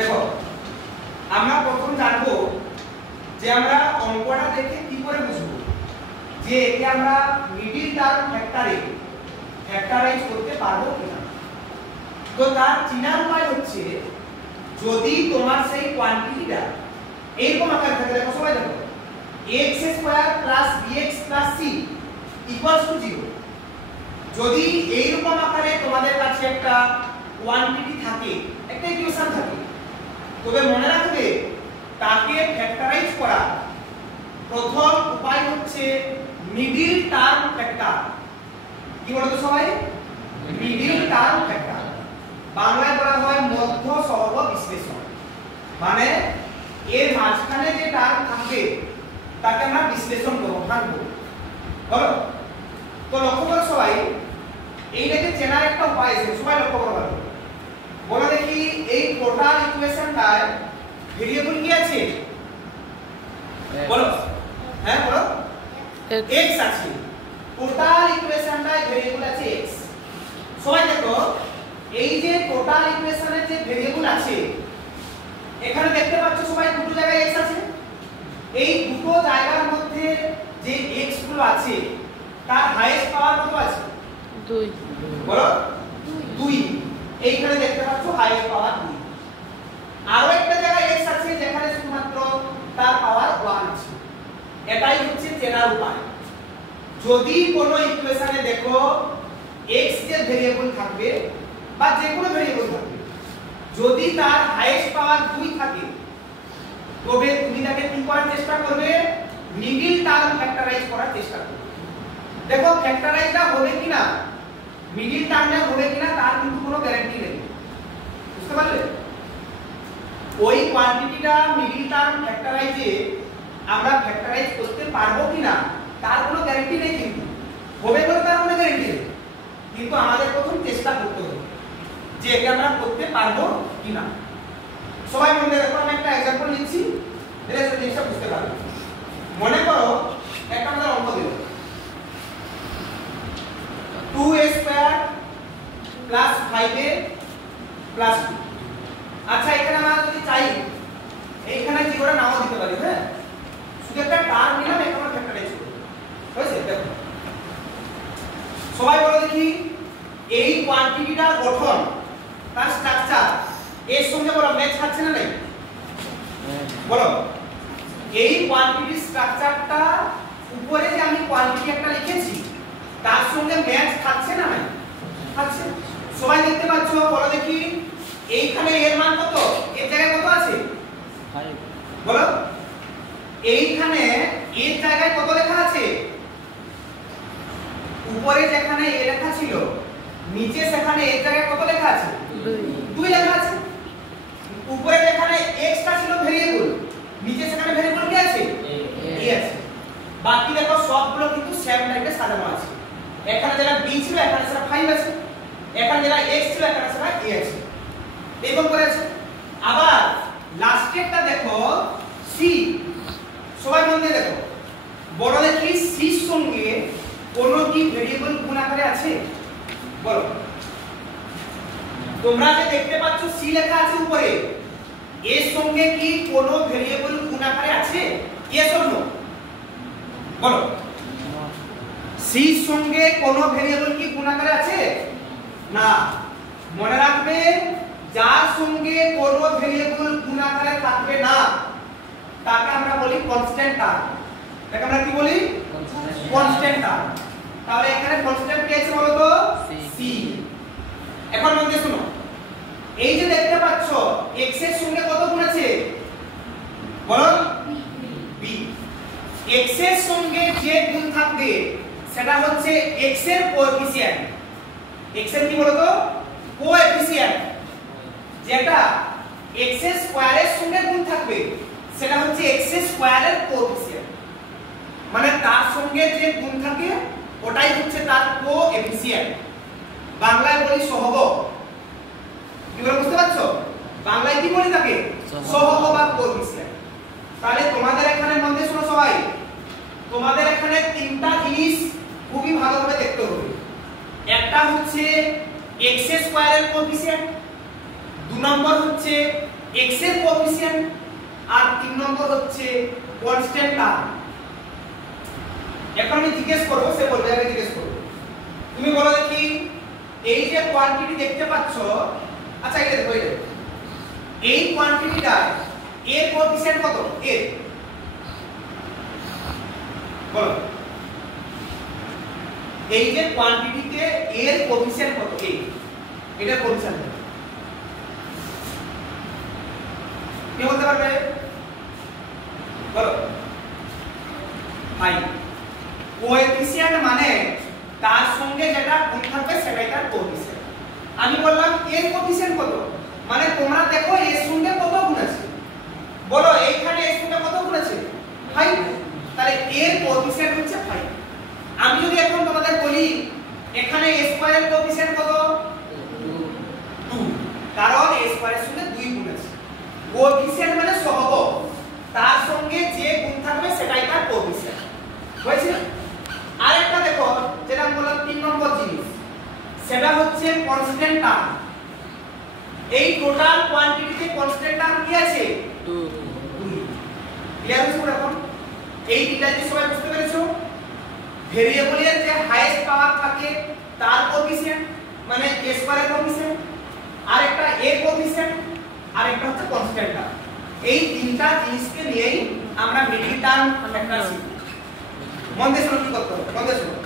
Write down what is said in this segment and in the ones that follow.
দেখো আমরা প্রথম জানবো যে আমরা অঙ্কটা দেখে কি করে বুঝবো যে একে আমরা মিডল টার্ম ফ্যাক্টরাইজ করতে পারবো কিনা। তো তার চিনার উপায় হচ্ছে যদি তোমার সেই কোয়ান্টিটিটা এরকম আকারে থাকে, দেখো সবাই দেখো x square plus bx plus c equals to 0। যদি এইরকম আকারে তোমাদের কাছে একটা কোয়ান্টিটি থাকে, একটা ইকুয়েশন থাকে, তবে মনে রাখবে তাকে ফ্যাক্টরাইজ করা প্রথম উপায় হচ্ছে মিডল টার্ম ফ্যাক্টর। কি বলতো সবাই? মিডল টার্ম ফ্যাক্টর, বাংলায় বলা হয় মধ্য সহগ বিশ্লেষণ। মানে এর মাঝখানে যে টার্ম থাকবে তাকে আমরা বিশ্লেষণ করব, ভাঙবো। বলো তো লক্ষ্য করো সবাই, এইটাকে চেনার একটা উপায় আছে, সবাই লক্ষ্য করো। বলো দেখি এই টোটাল ইকুয়েশনটায় ভেরিয়েবল কি আছে? বলো, হ্যাঁ বলো, x আছে। টোটাল ইকুয়েশনটায় ভেরিয়েবল আছে x। সবাই দেখো এই যে টোটাল ইকুয়েশনের যে ভেরিয়েবল আছে, এখানে দেখতে পাচ্ছ সবাই দুটো জায়গায় x আছে। এই দুটো জায়গার মধ্যে যে x গুলো আছে তার হাইয়েস্ট পাওয়ার কত আছে? 2। বলো 2। এইখানে দেখতে পাচ্ছ হাইয়েস্ট পাওয়ার 2। আরো একটা জায়গায় x আছে যেখানে শুধুমাত্র তার পাওয়ার 1 আছে। এটাই হচ্ছে চেনার উপায়। যদি কোনো ইকুয়েশনে দেখো x যে ভেরিয়েবল থাকবে বা যে কোনো ভেরিয়েবল থাকবে, যদি তার হাইয়েস্ট পাওয়ার 2 থাকে তবে তুমি তাকে কি করার চেষ্টা করবে? মিডল টার্ম ফ্যাক্টরাইজ করার চেষ্টা করবে। দেখো ফ্যাক্টরাইজটা হবে কিনা, মিডল টার্মে হবে কিনা তার কিন্তু কোনো গ্যারান্টি নেই। বুঝতে পারলে? ওই কোয়ান্টিটিটা মিডল টার্ম ফ্যাক্টরাইজে আমরা ফ্যাক্টরাইজ করতে পারবো কিনা তার কোনো গ্যারান্টি নেই, কিন্তু হবে বলে তার কোনো গ্যারান্টি নেই। কিন্তু আমাদের প্রথম চেষ্টা করতে হবে যে এটা আমরা করতে পারবো কিনা। সবাই মনে রাখো, আমি একটা एग्जांपल নিচ্ছি, এর জিনিসটা বুঝতে পারবে। মনে করো একটা আমাদের অঙ্ক দিল 2a square plus 5a plus 2। আচ্ছা এখানে আমরা যদি চাই এইখানে জিরোটা নাও দিতে পারি, হ্যাঁ, শুধু একটা টার্ম নিলাম, এটা আমরা ফ্যাক্টরাইজ করব। হয়েছে? দেখো সবাই বলো দেখি এই কোয়ান্টিটিটার গঠন, তার স্ট্রাকচার এর সঙ্গে বলো ম্যাচ খাচ্ছে না নাই? বলো এই কোয়ান্টিটির স্ট্রাকচারটা উপরে যে আমি কোয়ান্টিটি একটা লিখেছি তার সঙ্গে ম্যাচ খাচ্ছে না নাই? খাচ্ছে। সবাই দেখতে পাচ্ছ, বলো দেখি এইখানে এর মান কত, এর জায়গায় কত আছে? 5। বলো এইখানে এর জায়গায় কত লেখা আছে? উপরে যেখানে এ লেখা ছিল নিচে সেখানে এর জায়গায় কত লেখা আছে? 2 লেখা আছে। উপরে যেখানে x টা ছিল ভেরিয়েবল, নিচে সেখানে ভেরিয়েবল কি আছে? a আছে। বাকি দেখো সবগুলো কিন্তু সেম লাইনে সাজানো আছে। এখানে যেটা b ছিল এখানে সেটা 5 আছে, এখানে যেটা x ছিল এখানে সেটা a আছে। এরকম করে আছে। আবার লাস্টেরটা দেখো c। সবাই মন দিয়ে দেখো, বড় দেখি c এর সঙ্গে কোন কি ভেরিয়েবল গুণ আকারে আছে? বলো তোমরা যে দেখতে পাচ্ছ c লেখা আছে উপরে, এর সঙ্গে কি কোন ভেরিয়েবল গুণ আকারে আছে? Yes or no? বলো c এর সঙ্গে কোন ভেরিয়েবল কি গুণ আকারে আছে? না। মনে রাখবে যার সঙ্গে কোন ভেরিয়েবল গুণ আকারে থাকবে না তাকে আমরা বলি কনস্ট্যান্ট টার্ম। তাকে আমরা কি বলি? Constant term. তাহলে এখানে কনস্ট্যান্ট কি আছে বলো তো? c। এখন মন দিয়ে শুনো, এই যে দেখতে পাচ্ছ x এর সঙ্গে কত গুণ আছে? বলো b। x এর সঙ্গে যে গুণ থাকবে সেটা হচ্ছে x এর কোএফিসিয়েন্ট। x এর কি বলো তো? কোএফিসিয়েন্ট। যেটা x এর স্কয়ারের সঙ্গে গুণ থাকবে সেটা হচ্ছে x এর স্কয়ারের কোএফিসিয়েন্ট। মানে তার সঙ্গে যে গুণ থাকে ওটাই হচ্ছে তার কোএফিসিয়েন্ট। বাংলায় বলি সহগ। কি বলে বুঝতে পারছো? বাংলায় কি বলি তাকে? সহগ বা কোএফিসিয়েন্ট। তাহলে তোমাদের এখানে মধ্যে শোনো সবাই, তোমাদের এখানে তিনটা জিনিস খুবই ভালোভাবে দেখতে হবে। একটা হচ্ছে x এর স্কয়ারের কোএফিসিয়েন্ট, দুই নম্বর হচ্ছে x এর কোএফিসিয়েন্ট আর 3 নম্বর হচ্ছে কনস্ট্যান্ট টার্ম। এখন আমি জিজ্ঞেস করব, সে বলবে, আগে জিজ্ঞেস করব, তুমি বলো দেখি এই যে কোয়ান্টিটি দেখতে পাচ্ছ, আচ্ছা এটা দেখো, এই কোয়ান্টিটিটা এর কোএফিসিয়েন্ট কত? a বলো, এই যে কোয়ান্টিটিতে এর কোএফিসিয়েন্ট কত? a, এটার কোএফিসিয়েন্ট কত? কে বলতে পারবে? বলো। 5। কোএফিসিয়েন্ট মানে তার সঙ্গে যেটা গুণ থাকবে সেটাই তার কোএফিসিয়েন্ট। আমি বললাম এর কোএফিসিয়েন্ট কত, মানে তোমরা দেখো এর সঙ্গে কত গুণ আছে, বলো এইখানে এর সঙ্গে কত গুণ আছে? 5। তাহলে এর কোএফিসিয়েন্ট হচ্ছে 5। আমি যদি এখন তোমাদের বলি এখানে a স্কয়ারের কোএফিসিয়েন্ট কত? 2, কারণ a স্কয়ারের সঙ্গে 2 গুণ আছে। কোএফিসিয়েন্ট মানে সহগ, তার সঙ্গে যে গুণ থাকবে সেটাই তার কোএফিসিয়েন্ট। বুঝছো? আরেকটা দেখো, যেটা আমি বললাম 3 নম্বর জিনিস, সেটা হচ্ছে কনস্ট্যান্ট টার্ম। এই টোটাল কোয়ান্টিটিতে কনস্ট্যান্ট টার্ম কি আছে? 2। ক্লিয়ার হচ্ছে এখন? এই ডিটেইলস সবাই বুঝতে পেরেছো? ভেরিয়েবলের যে হাইয়েস্ট পাওয়ার থাকে তার কোএফিসিয়েন্ট মানে a স্কয়ারের কোএফিসিয়েন্ট, আরেকটা a কোএফিসিয়েন্ট, আরেকটা হচ্ছে কনস্ট্যান্ট টার্ম। এই তিনটা জিনিসকে নিয়েই আমরা মিডল টার্ম ফ্যাক্টর শিখব। মন দিয়ে শুনো কি করতে হবে, মন দিয়ে শুনো।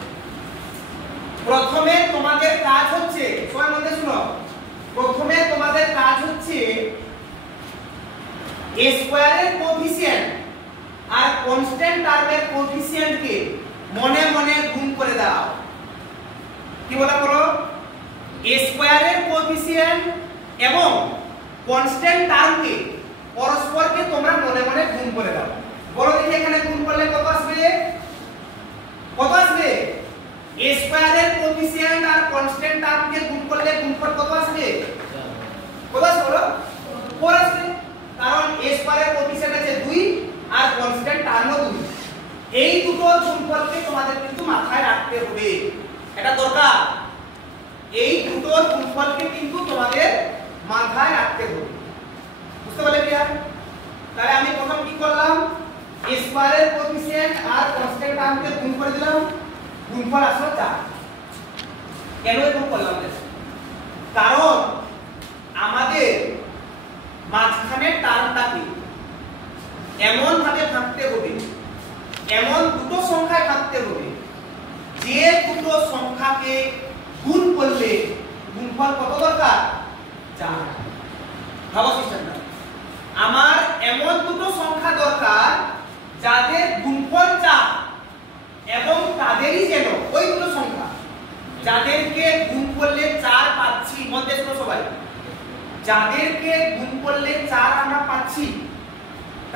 প্রথমে তোমাদের কাজ হচ্ছে, সবাই মন দিয়ে শুনো, প্রথমে তোমাদের কাজ হচ্ছে a স্কয়ারের কোএফিসিয়েন্ট আর কনস্ট্যান্ট টার্মের কোএফিসিয়েন্টকে মনে মনে গুণ করে দাও। কি বলা বলো? a স্কয়ারের কোএফিসিয়েন্ট এবং কনস্ট্যান্ট টার্মকে পরস্পরকে তোমরা মনে মনে গুণ করে দাও। বলো দেখি এখানে গুণ করলে কত আসবে? কত আসবে? a স্কয়ারের কোএফিসিয়েন্ট আর কনস্ট্যান্ট টার্মকে গুণ করলে গুণফল কত আসবে? কত আসবে বলো? 4 আসবে, কারণ a স্কয়ারের কোএফিসিয়েন্ট আছে 2 আর কনস্ট্যান্ট টার্মও 2। এই দুটো গুণফলকে তোমাদের কিন্তু মাথায় রাখতে হবে, এটা দরকার। এই দুটো গুণফলকে কিন্তু তোমাদের মাথায় রাখতে হবে, বুঝতে পারলে ক্লিয়ার? তাহলে আমি প্রথম কি করলাম, a স্কয়ারের কোএফিসিয়েন্ট আর কনস্ট্যান্ট টার্মকে গুণ করে দিলাম, গুণফল আসলো 4। কেন এরকম করলাম? কারণ আমাদের মাঝখানে টার্মটাকে এমন ভাবে ভাঙতে হবে, এমন দুটো সংখ্যায় ভাঙতে হবে যে দুটো সংখ্যাকে গুণ করলে গুণফল কত দরকার? 4। ভাবা সিস্টেমটা, আমার এমন দুটো সংখ্যা দরকার যাদের গুণফল 4 এবং তাদেরই যেন ওই দুটো সংখ্যা যাদেরকে গুণ করলে 4 পাচ্ছি, মধ্যে শুনো সবাই, যাদেরকে গুণ করলে 4 আমরা পাচ্ছি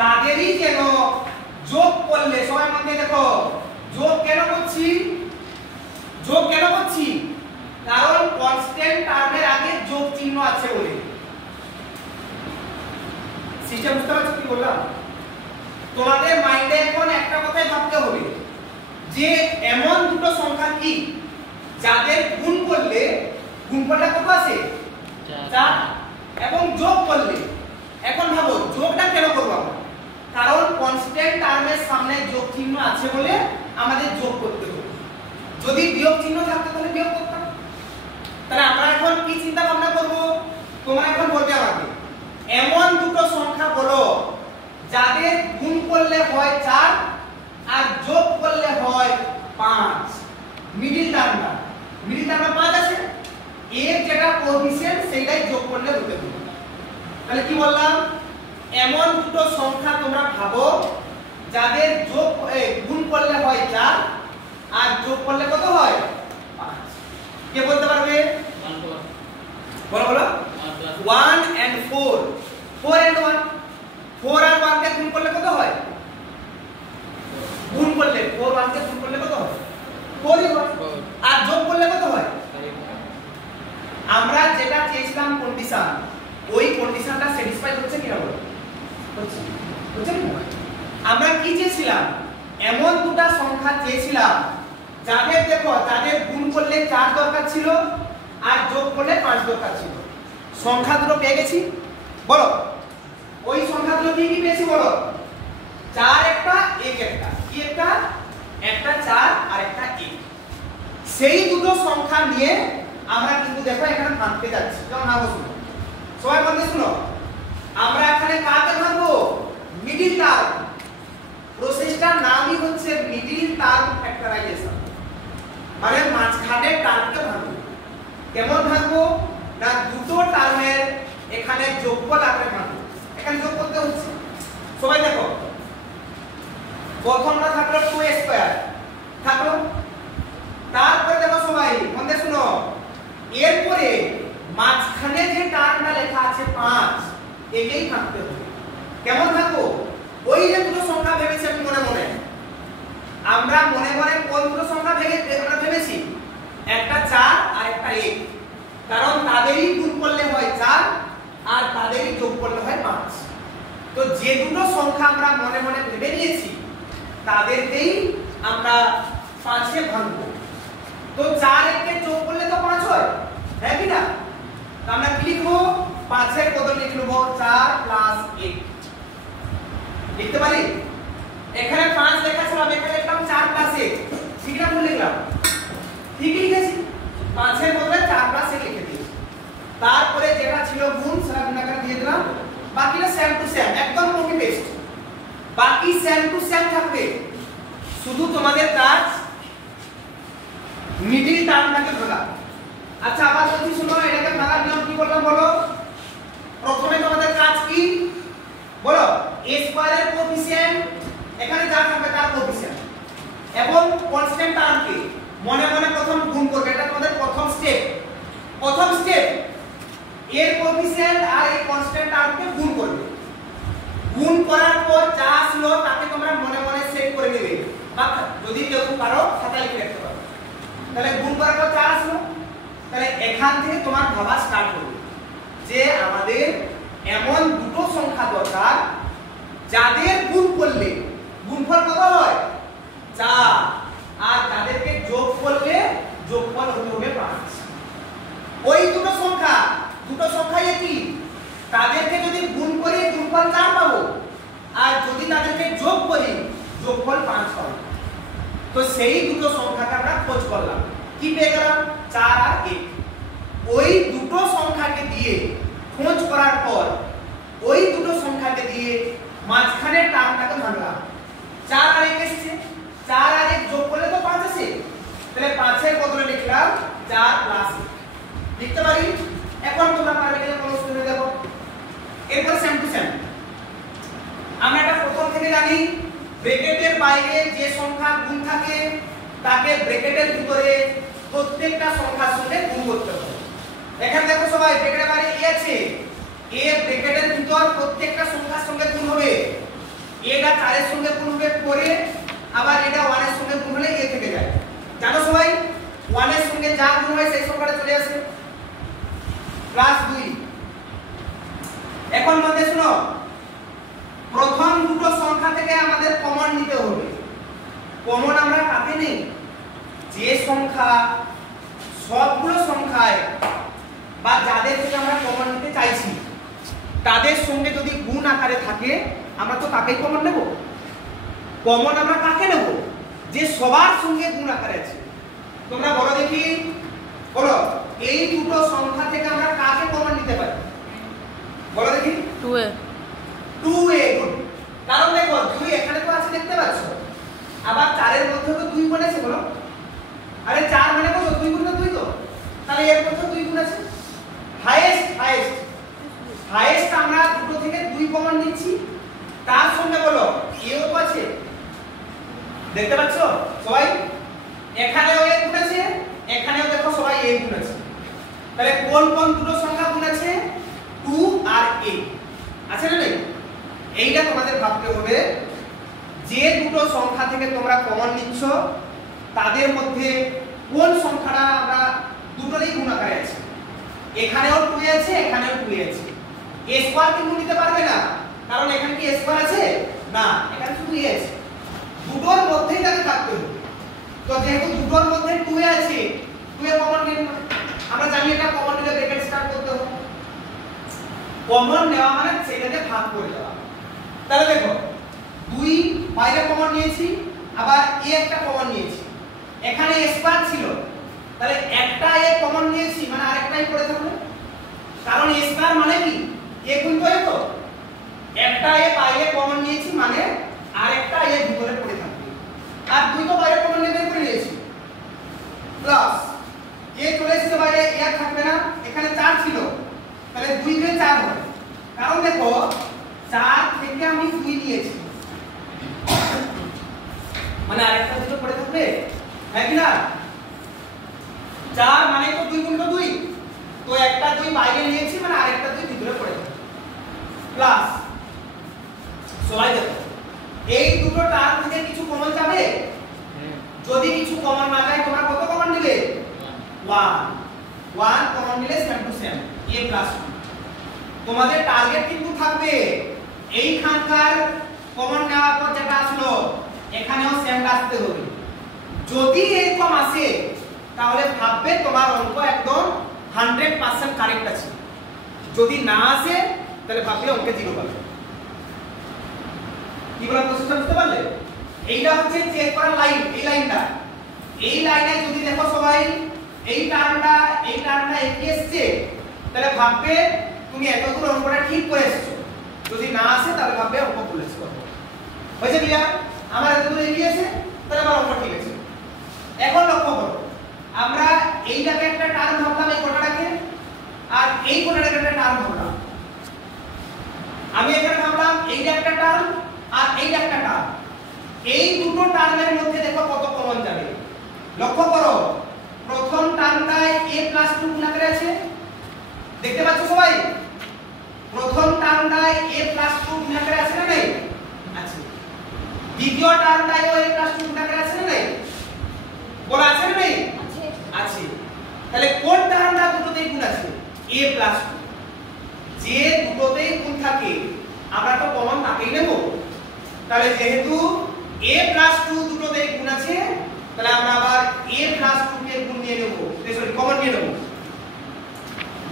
তাদেরই যেন যোগ করলে, সবাই মধ্যে দেখো, যোগ কেন করছি? যোগ কেন করছি? কারণ কনস্ট্যান্ট টার্মের আগে যোগ চিহ্ন আছে বলে। সিস্টেম বুঝতে পারছো কি বললাম? তোমাদের মাইন্ডে এখন একটা কথাই ভাবতে হবে যে এমন দুটো সংখ্যা কি যাদের গুণ করলে গুণফলটা কত আসে? 4, এবং যোগ করলে, এখন ভাবো যোগটা কেন করব আমরা? কারণ কনস্ট্যান্ট টার্মের সামনে যোগ চিহ্ন আছে বলে আমাদের যোগ করতে হবে। যদি বিয়োগ চিহ্ন থাকতো তাহলে বিয়োগ করতাম। তাহলে আমরা এখন কি চিন্তা ভাবনা করব? তোমরা এখন বলবে আমাকে এমন দুটো সংখ্যা বলো যাদের গুণ করলে হয় 4 আর যোগ করলে হয় 5। মিডল টার্মটা 5 আছে, এর যেটা কোএফিসিয়েন্ট সেটাই যোগ করলে হতে হবে। তাহলে কি বললাম? এমন দুটো সংখ্যা তোমরা ভাবো যাদের যোগ গুণ করলে হয় 4 আর যোগ করলে কত হয়? 5। কে বলতে পারবে? বলো বলো। 1 and 4, 4 and 1, 4 আর 1 কে গুণ করলে কত হয়? গুণ করলে 4 1 কে গুণ করলে কত হয়? 4 ই হয়। আর যোগ করলে কত হয়? আমরা যেটা চেয়েছিলাম কন্ডিশন, ওই কন্ডিশনটা স্যাটিসফাই হচ্ছে কিনা বলো? হচ্ছে। হচ্ছে কি? আমরা কি চেয়েছিলাম? এমন দুটো সংখ্যা চেয়েছিলাম যাদের দেখো, যাদের গুণ করলে 4 দরকার ছিল আর যোগ করলে 5 দরকার ছিল। সংখ্যা দুটো পেয়ে গেছি, বলো ওই সংখ্যাগুলো কি কি পেয়েছি বলো? 4 একটা 1 একটা, কি একটা? একটা 4 আর একটা 1। সেই দুটো সংখ্যা নিয়ে আমরা কিন্তু দেখো এখানে ভাঙতে যাচ্ছি। কেমন ভাঙবো শুনো, সবাই বলতে শুনো। আমরা এখানে কাকে ভাঙবো? Middle term. প্রসেসটার নামই হচ্ছে মিডিল টার্ম ফ্যাক্টরাইজেশন, মানে মাঝখানের টার্মকে ভাঙবো। কেমন ভাঙবো না, দুটো টার্মের এখানে যোগফল আকারে ভাঙবো। এখানে যোগ করতে হচ্ছে, সবাই দেখো। প্রথমটা থাকলো 2a স্কয়ার থাকলো, তারপরে দেখো সবাই মনে শুনো, এরপরে মাঝখানে যে টার্মটা লেখা আছে 5, একেই ভাঙতে হবে। কেমন ভাঙবো? ওই যে দুটো সংখ্যা ভেবেছি আমি মনে মনে, আমরা মনে মনে কোন দুটো সংখ্যা ভেবেছি? একটা 4 আর একটা 1, কারণ তাদেরই গুণ করলে হয় 4 আর তাদেরই যোগ করলে হয় 5। তো যে দুটো সংখ্যা আমরা মনে মনে ভেবে নিয়েছি তাদেরকেই আমরা 5 এ ভাঙবো। তো 4 1 কে যোগ করলে তো 5 হয়, হ্যাঁ কি না? তো আমরা কি লিখবো? 5 এর বদলে লিখব 4 + 1। লিখতে পারি? এখানে 5 লেখা ছিল, আমি এখানে লিখলাম 4 + 1। ঠিক না ভুল লিখলাম? ঠিকই লিখেছি। 5 এর বদলে 4 + 1 লিখে দিয়েছি। তারপরে যেটা ছিল গুণ সেটা গুণ আকারে দিয়ে দিলাম। বাকিটা সেম টু সেম, একদম কপি পেস্ট। বাকি সেম টু সেম থাকবে, শুধু তোমাদের কাজ মিডিল টার্মটাকে ভাঙা। আচ্ছা আবার বলছি শুনো, এটাকে ভাঙার নিয়ম কি বললাম বলো? প্রথমে তোমাদের কাজ কি বলো? a স্কয়ারের কোএফিসিয়েন্ট এখানে যা থাকবে তার কোএফিসিয়েন্ট এবং কনস্ট্যান্ট টার্মকে মনে মনে প্রথম গুণ করবে। এটা তোমাদের প্রথম স্টেপ। প্রথম স্টেপ এর কোএফিসিয়েন্ট আর এই কনস্ট্যান্ট টার্মকে গুণ করবে। গুণ করার পর যা আসলো তাকে তোমরা মনে মনে সেট করে নেবে, বা যদি কেউ পারো খাতায় লিখে রাখতে পারো। তাহলে গুণ করার পর যা আসলো, তাহলে এখান থেকে তোমার ভাবা স্টার্ট হবে যে আমাদের এমন দুটো সংখ্যা দরকার যাদের গুণ করলে গুণফল কত হয়? 4, আর যাদেরকে যোগ করলে যোগফল হতে হবে 5। ওই দুটো সংখ্যা একই, তাদেরকে যদি গুণ করি গুণফল 4 পাবো, আর যদি তাদেরকে যোগ করি যোগফল 5 পাবো। তো সেই দুটো সংখ্যাকে আমরা খোঁজ করলাম, কি পেয়ে গেলাম? 4 আর 1। ওই দুটো সংখ্যাকে দিয়ে খোঁজ করার পর ওই দুটো সংখ্যাকে দিয়ে মাঝখানের টার্মটাকে ভাঙলাম। 4 আর 1 এসেছে, 4 আর 1 যোগ করলে তো 5 আসে। তাহলে 5 এর বদলে লিখলাম 4 + 1। লিখতে পারি? এখন তোমরা পারবে কিনা বলো শুনে দেখো। এরপর সেম টু সেম আমরা এটা প্রথম থেকে জানি, ব্র্যাকেটের বাইরে যে সংখ্যা গুণ থাকে তাকে ব্র্যাকেটের ভিতরে প্রত্যেকটা সংখ্যার সঙ্গে গুণ করতে হবে। এখানে দেখো সবাই ব্র্যাকেটের বাইরে a আছে, a ব্র্যাকেটের ভিতর প্রত্যেকটা সংখ্যার সঙ্গে গুণ হবে। এটা 4 এর সঙ্গে গুণ হবে পরে, আবার এটা 1 এর সঙ্গে গুণ হলে a থেকে যায়। জানো সবাই 1 এর সঙ্গে যা গুণ হয় সেই সংখ্যাটা চলে আসে +2। এখন মনে শুনো, প্রথম দুটো সংখ্যা থেকে আমাদের কমন নিতে হবে। কমন আমরা কাকে নেই? যে সংখ্যা সবগুলো সংখ্যায় বা যাদের থেকে আমরা কমন নিতে চাইছি তাদের সঙ্গে যদি গুণ আকারে থাকে আমরা তো তাকেই কমন নেব। কমন আমরা কাকে নেব? যে সবার সঙ্গে গুণ আকারে আছে। তোমরা বলো দেখি, বলো এই দুটো সংখ্যা থেকে আমরা কাকে কমন নিতে পারি? বলো দেখি। 2a। 2a গুণ, কারণ দেখো 2 এখানে তো আছে দেখতে পাচ্ছ, আবার 4 এর মধ্যে তো 2 গুণ আছে। বলো, আরে 4 মানে কত? 2 গুণ তো 2 তো, তাহলে এর মধ্যে 2 গুণ আছে। হাইয়েস্ট আমরা দুটো থেকে 2 কমন নিচ্ছি। তার সঙ্গে বলো এও তো আছে, দেখতে পাচ্ছ সবাই? এখানেও a গুণ আছে, এখানেও দেখো সবাই a গুণ আছে। তাহলে কোন কোন দুটো সংখ্যা গুণ আছে? 2 আর a আছে না নেই? এইটা তোমাদের ভাবতে হবে। যে দুটো সংখ্যা থেকে তোমরা কমন নিচ্ছ তাদের মধ্যে কোন সংখ্যাটা আমরা দুটোরই গুণ আকারে আছে। এখানেও 2 আছে, এখানেও 2 আছে। a স্কয়ার কি গুণ নিতে পারবে না, কারণ এখানে কি a স্কয়ার আছে? না, এখানে শুধু a আছে। দুটোর মধ্যেই তাকে থাকতে হবে। তো যেহেতু দুটোর মধ্যে 2 আছে, 2 কমন নিন। আমরা জানি এটা কমন নিলে ব্র্যাকেট স্টার্ট করতে হবে। কমন নেওয়া মানে সেটাকে ভাগ করে দেওয়া। তাহলে দেখো 2 বাইরে কমন নিয়েছি, আবার a একটা কমন নিয়েছি, এখানে a স্কয়ার ছিল, তাহলে একটা a কমন নিয়েছি মানে আরেকটাই পড়ে থাকবে, কারণ a স্কয়ার মানে কি a গুণ করে, তো একটা a বাইরে কমন নিয়েছি মানে আরেকটা a ভিতরে পড়ে থাকবে, আর 2 তো বাইরে কমন নিয়ে বের করে নিয়েছি, প্লাস a চলে এসেছে বাইরে, a আর থাকবে না, এখানে 4 ছিল, তাহলে 2 কে 4 হয়, কারণ দেখো 4 থেকে আমি 2 নিয়েছি মানে আরেকটা দুটো পড়ে থাকবে, হ্যাঁ কি না? 4 মানে তো 2 গুণ 2, তো একটা 2 বাইরে নিয়েছি মানে আরেকটা 2 ভিতরে পড়ে থাকবে, প্লাস সবাই দেখো এই দুটো টার্ম থেকে কিছু কমন যাবে, যদি কিছু কমন না যায় তোমরা কত কমন নিলে? 1 কমন নিলে same to same a plus 2। তোমাদের টার্গেট কিন্তু থাকবে এইখানকার কমন নেওয়ার পর যেটা আসলো এখানেও সেম আসতে হবে, যদি এরকম আসে তাহলে ভাববে তোমার অঙ্ক একদম 100% কারেক্ট আছে, যদি না আসে তাহলে ভাববে অঙ্কে 0 পাবে। কি বলা প্রশ্নটা বুঝতে পারলে? এইটা হচ্ছে চেক করার লাইন, এই লাইনে যদি দেখো সবাই এই টার্মটা একই এসেছে তাহলে ভাববে তুমি এতদূর অঙ্কটা ঠিক করে এসেছো, যদি না আসে তাহলে ভাববে অঙ্ক ভুল এসেছো। হয়েছে ক্লিয়ার? আমার এতদূর এগিয়ে আছে তাহলে আমার অঙ্ক ঠিক আছে। এখন লক্ষ্য করো, আমরা এইটাকে একটা টার্ম ভাবলাম, এই কোটাটাকে, আর এই কোটাটাকে একটা টার্ম ভাবলাম। আমি এখানে ভাবলাম এইটা একটা টার্ম আর এইটা একটা টার্ম, এই দুটো টার্মের মধ্যে দেখো কত কমন যাবে। লক্ষ্য করো প্রথম টার্মটায় a + 2 গুণ আকারে আছে, দেখতে পাচ্ছ সবাই? প্রথম টার্মটায় a + 2 গুণ আকারে আছে না নাই? আছে। দ্বিতীয় টার্মটায়ও a + 2 গুণ আকারে আছে না নাই? বলা আছে না নাই? আছে। আছে। তাহলে কোন টার্মটা দুটোতেই গুণ আছে? a + 2। যে দুটোতেই গুণ থাকে আমরা তো কমন তাকেই নেব, তাহলে যেহেতু a + 2 দুটোতেই গুণ আছে তাহলে আমরা আবার a + 2 কে গুণ নিয়ে নেব, সরি কমন নিয়ে নেব।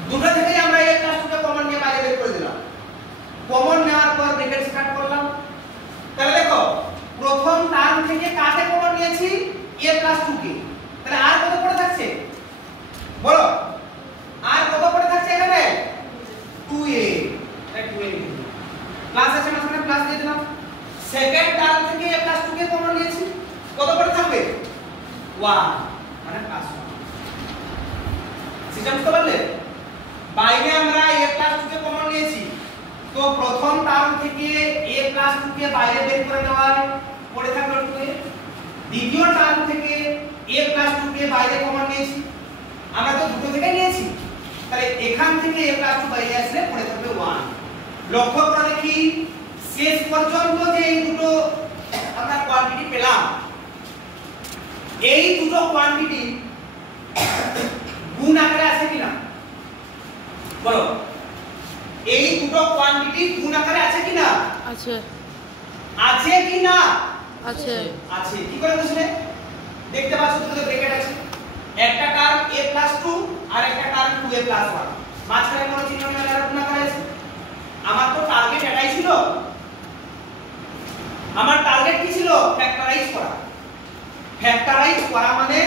দুটো থেকেই আমরা a + 2 কে কমন নিয়ে বাইরে বের করে দিলাম, কমন নেওয়ার পর ব্র্যাকেট স্টার্ট করলাম। তাহলে দেখো প্রথম টার্ম থেকে কাকে কমন নিয়েছি? a + 2 কে, তাহলে আর কত পড়ে থাকছে বলো? আর কত পড়ে থাকছে এখানে? 2a, তাই 2a প্লাস আছে না, সেখানে প্লাস দিয়ে দিলাম। সেকেন্ড টার্ম থেকে a + 2 কে কমন নিয়েছি, কত পড়ে থাকবে? 1 মানে +1। সিস্টেম বুঝতে পারলে? বাইরে আমরা a + 2 কে কমন নিয়েছি, তো প্রথম টার্ম থেকে a + 2 কে বাইরে বের করে দেওয়ার পড়ে থাকলো 2a। দ্বিতীয় টার্ম থেকে a + 2 কে বাইরে কমন নিয়েছি, আমরা তো দুটো থেকে নিয়েছি, তাহলে এখান থেকে a + 2 বাইরে আসলে পড়ে থাকবে 1। লক্ষ্য করে দেখি শেষ পর্যন্ত যে এই দুটো আমরা কোয়ান্টিটি পেলাম, এই দুটো কোয়ান্টিটি গুণ আকারে আছে কিনা বলো? এই দুটো কোয়ান্টিটি গুণ আকারে আছে কিনা? আছে। আছে কিনা? আছে। আছে। কি করে বুঝলে? দেখতে পাচ্ছ দুটো ব্র্যাকেট আছে, একটা টার্ম a + 2 আর একটা টার্ম 2a + 1, মাঝখানে কোনো চিহ্ন নেই, আর গুণ আকারে আছে। আমার তো টার্গেট এটাই ছিল, আমার টার্গেট কি ছিল? ফ্যাক্টরাইজ করা। ফ্যাক্টরাইজ করা মানে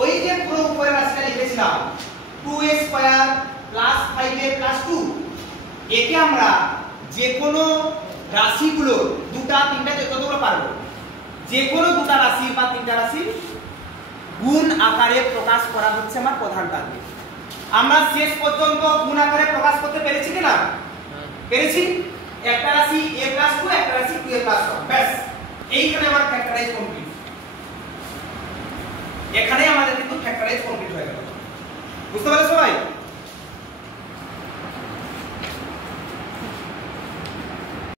ওই যে পুরো উপরের রাশিটা লিখেছিলাম 2a² + 5a + 2, একে আমরা যে কোনো রাশিগুলো দুটা তিনটা যতগুলো পারবো, যে কোনো দুটা রাশি বা তিনটা রাশি গুণ আকারে প্রকাশ করা হচ্ছে আমার প্রধান টার্গেট। আমরা শেষ পর্যন্ত গুণ আকারে প্রকাশ করতে পেরেছি কিনা? পেরেছি। একটা রাশি a + 2, একটা রাশি 2a + 1, ব্যাস এইখানে আমার ফ্যাক্টরাইজ কমপ্লিট। এখানে আমাদের কিন্তু ফ্যাক্টরাইজ কমপ্লিট হয়ে গেল। বুঝতে পারছো সবাই?